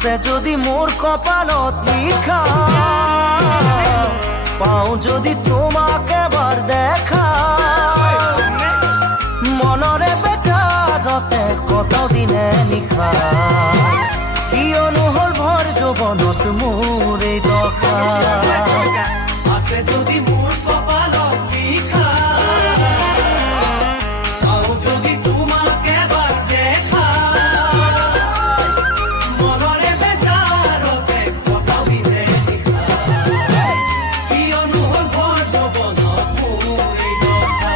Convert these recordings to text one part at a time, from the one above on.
আছে যদি মোৰ কপালত লিখা, পাও যদি তোমাকে এবাৰ দেখা, মনৰে বেজাৰতে কত দিনে নিশা, কিয়নো হল ভৰ যৌৱনত মোৰ এই দশা। আছে যদি মোৰ কপালত লিখা, পাও যদি তোমাকে এবাৰ দেখা, মনৰে বেজাৰতে কত দিনে নিশা, কিয়নো হল ভৰ যৌৱনত মোৰ এই দশা,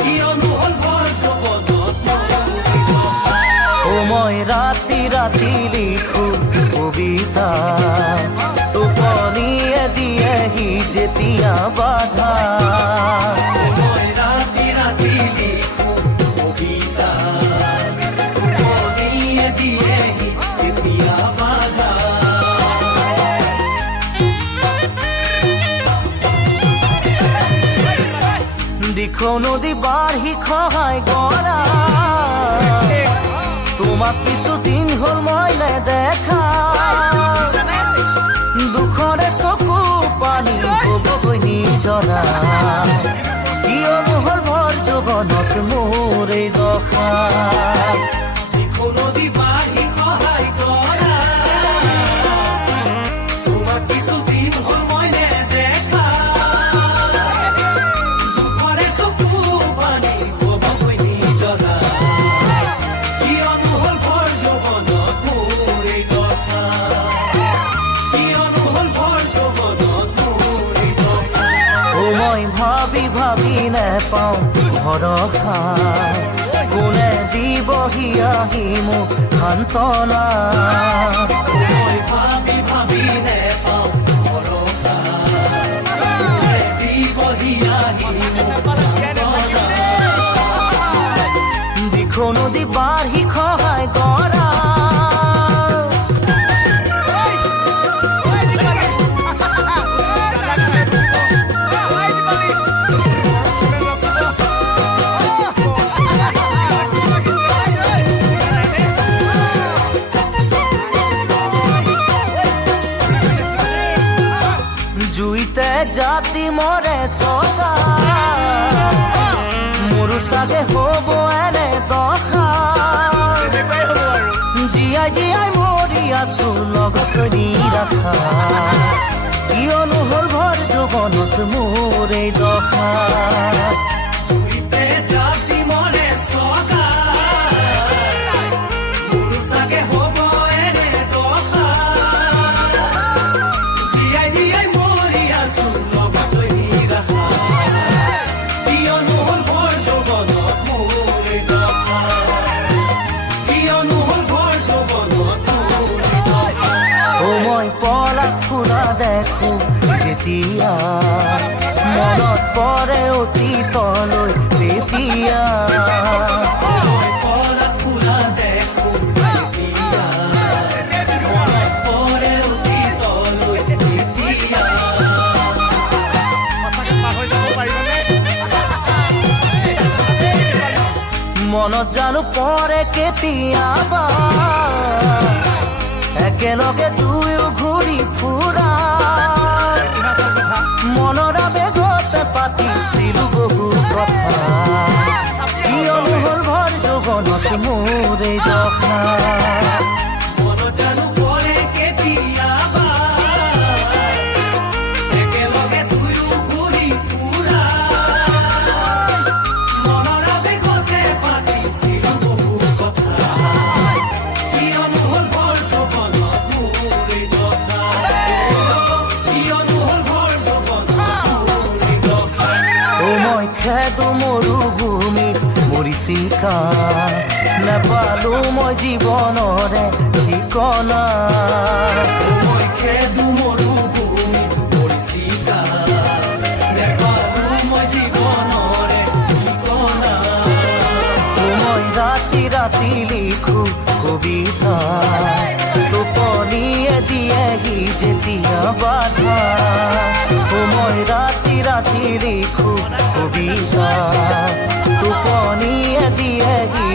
কিয়নো হল ভৰ যৌৱনত মোৰ এই দশা। ও মই ৰাতি ৰাতি লিখো কবিতা, টোপনিয়ে দিয়েহি যেতিয়া বাধা, মই ৰাতি ৰাতি লিখো কবিতা, টোপনিয়ে দিয়েহি যেতিয়া বাধা। দিখৌ নদী বাঢ়ি খহাই গৰা, তোমাক কিছুদিন হল মই নেদেখা, দুখৰে চকু পানী হবগৈ নিজৰা, কিয়নো হল ভৰ যৌৱনত মোৰ এই দশা। দিখৌ নদী বাঢ়ি খহাই গৰা, তোমাক কিছুদিন হল মই নেদেখা, দুখৰে চকু পানী হবগৈ নিজৰা, কিয়নো হল ভৰ যৌৱনত মোৰ এই দশা, কিয়নো হল ভৰ যৌৱনত মোৰ এই দশা। ও মই ভাবি ভাবি নেপাওঁ ভৰসা, কোনে দিবহি আহি মোক সান্তনা, মই ভাবি ভাবি নেপাওঁ ভৰসা, কোনে দিবহি আহি মোক সান্তনা। দিখৌ নদী বাঢ়ি খহাই গৰা, জুইতে জাতি মৰে চগা, মোৰো চাগে হব এনে দশা, জীয়াই জীয়াই মৰি আছো লগত নিৰাশা, কিয়নো হল ভৰ যৌৱনত মোৰ এই দশা। জুইতে জাতি মৰে চগা, মোৰো চাগে হব এনে দশা, জীয়াই জীয়াই মৰি আছো লগত নিৰাশা, কিয়নো হল ভৰ যৌৱনত মোৰ এই দশা, কিয়নো হল ভৰ যৌৱনত মোৰ এই দশা। ও মই পলাশ ফুলা দেখো যেতিয়া, মনত পৰে অতীতলৈ তেতিয়া, মই পলাশ ফুলা দেখো তেতিয়া, মনত পৰে অতীতলৈ তেতিয়া। মনত জানো পৰে কেতিয়াবা, একেলগে দুয়ো ঘূৰি ফুৰা, মনৰ আবেগতে পাতিছিলো বহু কথা, কিয়নো হল ভৰ যৌৱনত মোৰ এই দশা। মনত জানো পৰে কেতিয়াবা, একেলগে দুয়ো ঘূৰি ফুৰা, মনৰ আবেগতে পাতিছিলো বহু কথা, কিয়নো হল ভৰ যৌৱনত মোৰ এই দশা, কিয়নো হল ভৰ যৌৱনত মোৰ এই দশা। ও মই খেদো মৰুভূমিত মৰিচিকা, নেপালো মই জীৱনৰে ঠিকনা, মই খেদো মৰুভূমিত মৰিচিকা, নেপালো মই জীৱনৰে ঠিকনা। মই ৰাতি ৰাতি লিখো কবিতা, টোপনিয়ে দিয়েহি যেতিয়া বাধা, মই ৰাতি ৰাতি লিখো কবিতা, টোপনিয়ে দিয়েহি